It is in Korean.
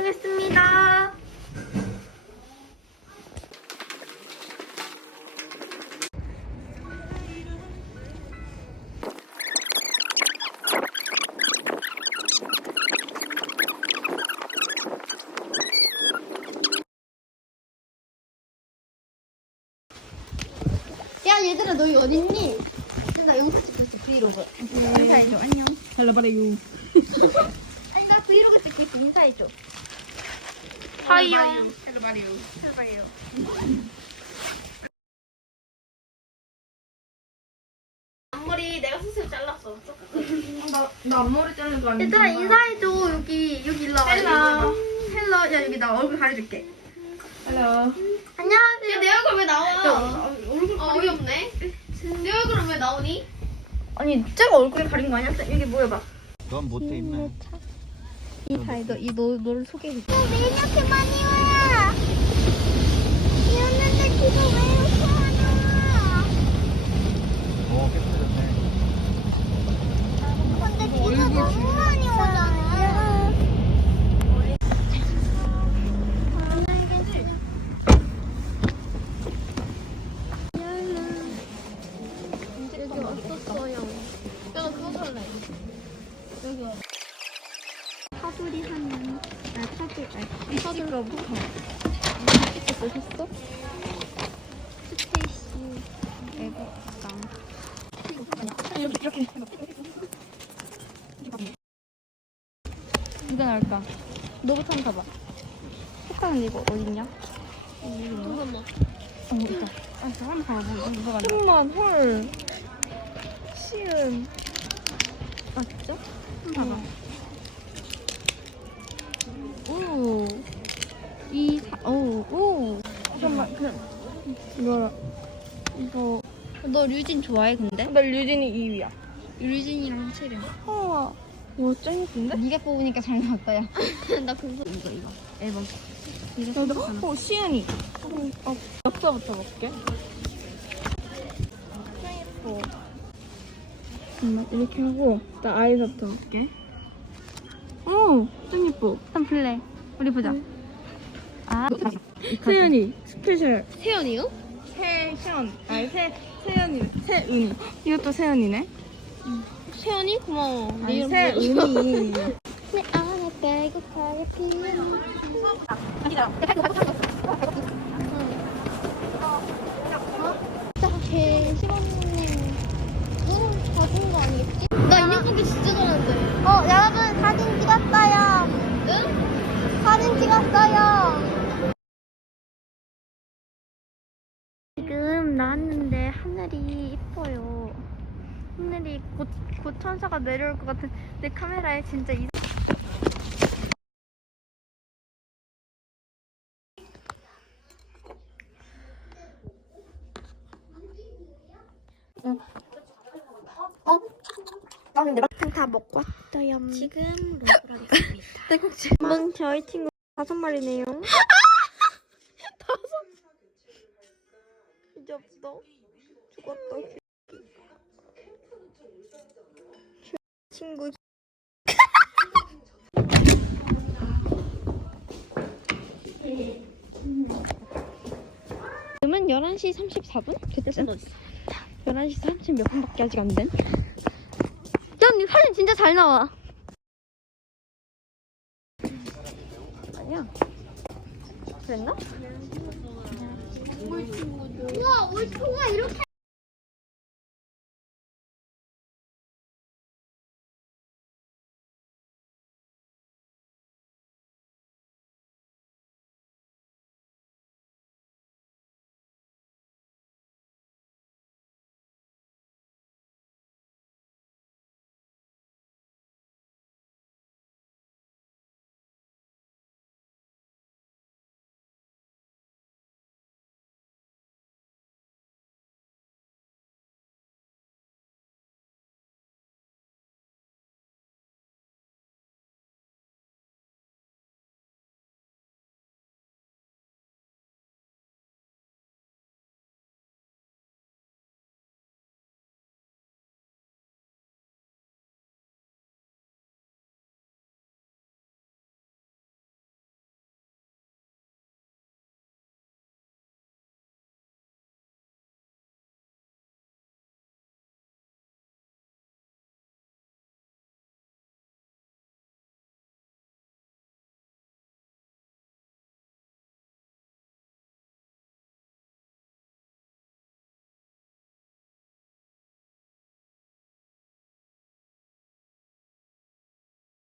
하겠습니다. 야 얘들아 너희 어딨니? 나 영상 찍고 있어 브이로그 인사해줘 안녕 헬로 바래요. 아니 나 브이로그 찍고 있어 인사해줘 하이요 헬로 바래요. 해봐요 앞머리 내가 스스로 잘랐어 나 앞머리 자르는 거 아니야? 얘들아 인사해줘 여기 여기 일로 와봐 헬로. 헬로 야 여기 나 얼굴 가려줄게 헬로. 안녕하세요 내 얼굴 왜 나와? 얼굴 아, 어이없네. 내 얼굴은 왜 나오니? 아니 쟤가 얼굴 가린 거 아니야? 여기 모여봐 넌 못해 임마. 인사해 너이너 너를 소개해 왜 이렇게 많이 와? 이었는데 비가 왜 이렇게 와? 오 깨끗해졌네. 근데 비가 너무 많이 오잖아. 여기 왔었어요 나는 그거 살래. 파돌이 하는 아 파돌 아 파돌로부터 스티커 샀어? 스테이시 에버강 이렇게 이렇게 누가 나올까? 너부터 한번 가봐 색깔은 이거 어딨냐? 잠깐만. 어 있다 아저 한번 가봐 누가 간다 잠깐만 헐 시은 맞죠? 한번 봐봐 오, 이, 사, 오, 오. 잠깐만, 그, 이거, 이거. 너 류진 좋아해, 근데? 나 류진이 2위야. 류진이랑 채령. 우와. 와, 짱 예쁜데? 네가 뽑으니까 잘 나왔다, 야. 나 그거. 이거, 이거. 앨범. 이거 생각하나? 어, 시은이. 어, 역사부터 볼게. 짱 예뻐. 잠깐만, 이렇게 하고, 나 아이부터 할게. 오, 짱 예뻐. 일단 플레이. 우리 보자. 아, 세연이, 스페셜. 세연이요? 세션. 아니, 세, 세연이, 세은이. 이것도 세연이네. 세연이? 고마워. 내 아니, 이름 세은이. 내 안에 빼곡하게 피는 개 심었네. 눈 지금 나왔는데 하늘이 이뻐요. 하늘이 곧, 곧 천사가 내려올 것 같은 내 카메라에 진짜 이다 먹고 왔어요. 지금 로그를 하겠습니다. 지금은 저희 친구 다섯 마리네요. 이제 없어. 죽었다. 친구. 지금은 11시 34분? 됐지? 11시 30 몇 분밖에 아직 안 된? 야, 언니 사진 진짜 잘 나와. 아니야. 그랬나? 우와 우리 통화 이렇게